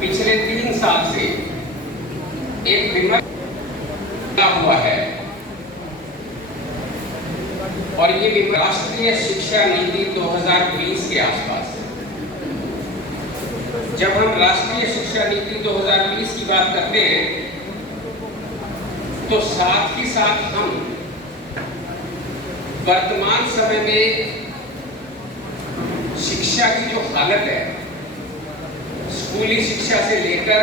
पिछले 3 साल से एक विमर्श हुआ है और ये राष्ट्रीय शिक्षा नीति 2020 के आसपास। जब हम राष्ट्रीय शिक्षा नीति 2020 की बात करते हैं तो साथ ही साथ हम वर्तमान समय में शिक्षा की जो हालत है, स्कूली शिक्षा से लेकर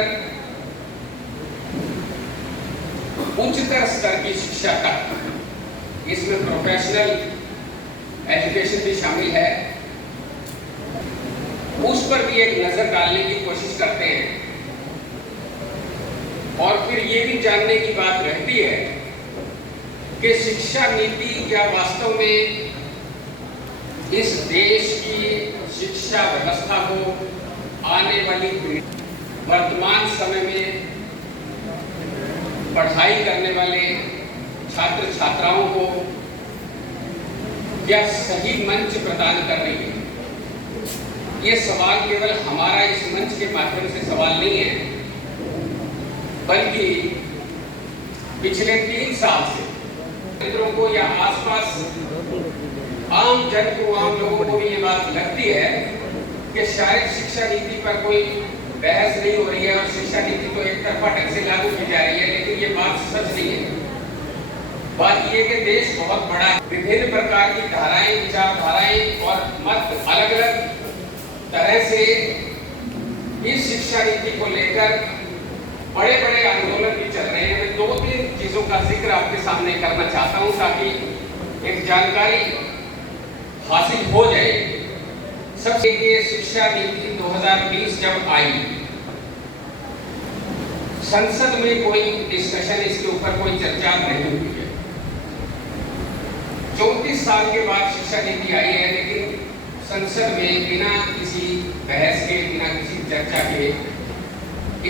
उच्चतर स्तर की शिक्षा तक, इसमें प्रोफेशनल एजुकेशन भी शामिल है, उस पर भी एक नजर डालने की कोशिश करते हैं। और फिर ये भी जानने की बात रहती है कि शिक्षा नीति क्या वास्तव में इस देश की शिक्षा व्यवस्था को आने वाली वर्तमान समय में पढ़ाई करने वाले छात्र छात्राओं को क्या सही मंच प्रदान कर रही है। ये सवाल केवल हमारा इस मंच के माध्यम से सवाल नहीं है, बल्कि पिछले 3 साल से मित्रों को या आसपास आम जन को, आम लोगों को भी ये बात लगती है कि शायद शिक्षा नीति पर कोई बहस नहीं हो रही है और शिक्षा नीति को एक तरफा ढंग से लागू की जा रही है। लेकिन ये बात सच नहीं है। बात ये कि देश बहुत बड़ा है, विभिन्न प्रकार की धाराएं, विचारधाराएं और मत अलग अलग तरह से इस शिक्षा नीति को लेकर बड़े बड़े आंदोलन भी चल रहे हैं। मैं 2-3 चीजों का जिक्र आपके सामने करना चाहता हूं ताकि एक जानकारी हासिल हो जाए। सबसे पहले शिक्षा नीति 2020 जब आई, संसद में कोई डिस्कशन, इसके ऊपर कोई चर्चा नहीं हुई है। 34 साल के बाद शिक्षा नीति आई है, लेकिन संसद में बिना किसी बहस के, बिना किसी चर्चा के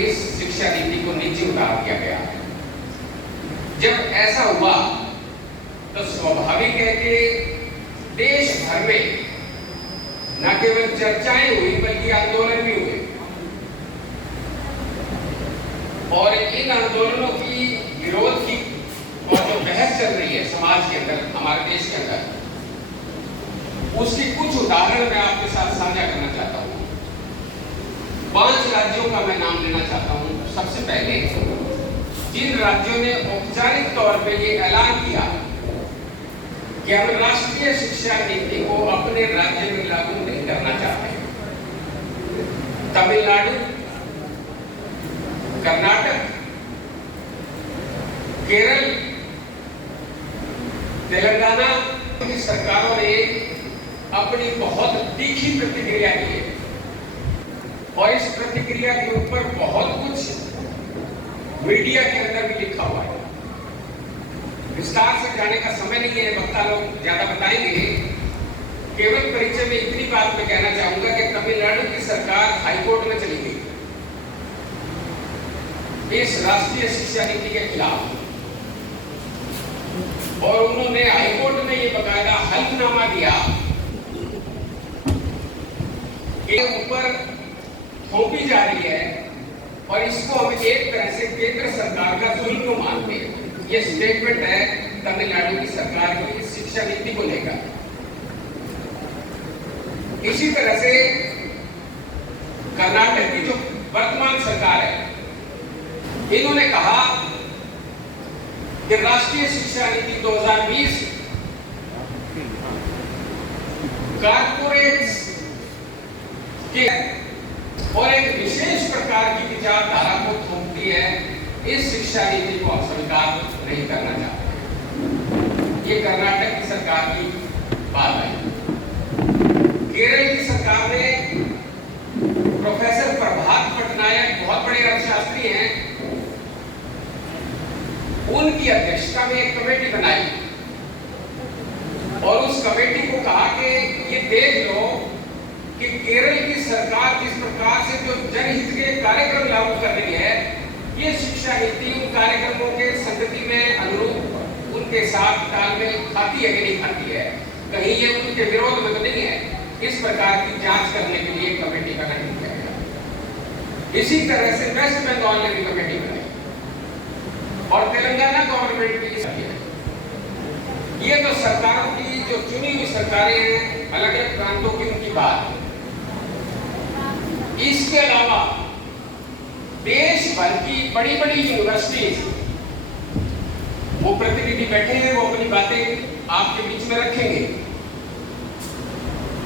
इस शिक्षा नीति को नीचे उतार दिया गया। जब ऐसा हुआ तो स्वाभाविक है कि देश भर में न केवल चर्चाएं हुई बल्कि आंदोलन भी हुए। और इन आंदोलनों की विरोध की और जो बहस चल रही है समाज के अंदर, हमारे देश के अंदर, उसकी कुछ उदाहरण मैं आपके साथ साझा करना चाहता हूँ। 5 राज्यों का मैं नाम लेना चाहता हूँ। सबसे पहले जिन राज्यों ने औपचारिक तौर पे ये ऐलान किया कि हम राष्ट्रीय शिक्षा नीति को अपने राज्य में लागू नहीं करना चाहते: तमिलनाडु, कर्नाटक, केरल, तेलंगाना की सरकारों ने अपनी बहुत तीखी प्रतिक्रिया दी है और इस प्रतिक्रिया के ऊपर बहुत कुछ मीडिया के अंदर भी लिखा हुआ है। विस्तार से जाने का समय नहीं है, वक्ता लोग ज्यादा बताएंगे। केवल परिचय में इतनी बात मैं कहना चाहूंगा कि तमिलनाडु की सरकार हाईकोर्ट में चली गई इस राष्ट्रीय शिक्षा नीति के खिलाफ, और उन्होंने हाईकोर्ट में ये बकायदा हल्फनामा दिया कि ऊपर थोपी जा रही है और इसको हम एक तरह से केंद्र सरकार का जुल्म मानते हैं। ये स्टेटमेंट है तमिलनाडु की सरकार की इस शिक्षा नीति को लेकर। इसी तरह से कर्नाटक की जो वर्तमान सरकार है, इन्होंने कहा कि राष्ट्रीय शिक्षा नीति 2020 कारपोरेट्स के और एक विशेष प्रकार की विचारधारा को थोपती है। इस शिक्षा नीति को हम स्वीकार नहीं करना चाहते। ये कर्नाटक की सरकार की बात है। केरल की सरकार ने प्रोफेसर प्रभात पटनायक, बहुत बड़े अर्थशास्त्री हैं, उनकी अध्यक्षता में एक कमेटी बनाई और उस कमेटी को कहा कि ये देख लो कि केरल की सरकार जिस प्रकार से जो जनहित के कार्यक्रम लागू कर रही है, ये शिक्षा नीति उन कार्यक्रमों के संगति में अनुरूप उनके साथ तालमेल खाती है कि नहीं खाती है, कहीं ये उनके विरोध में तो नहीं है। इस प्रकार की जांच करने के लिए कमेटी का गठन किया गया। इसी तरह से वेस्ट बंगाल ने भी कमेटी बनाई और तेलंगाना गवर्नमेंट भी इसकी है। ये तो सरकारों की जो चुनी हुई सरकारें हैं, अलग अलग प्रांतों की, उनकी बात है। इसके अलावा देश भर की बड़ी बड़ी यूनिवर्सिटीज, वो प्रतिनिधि बैठे हैं, वो अपनी बातें आपके बीच में रखेंगे।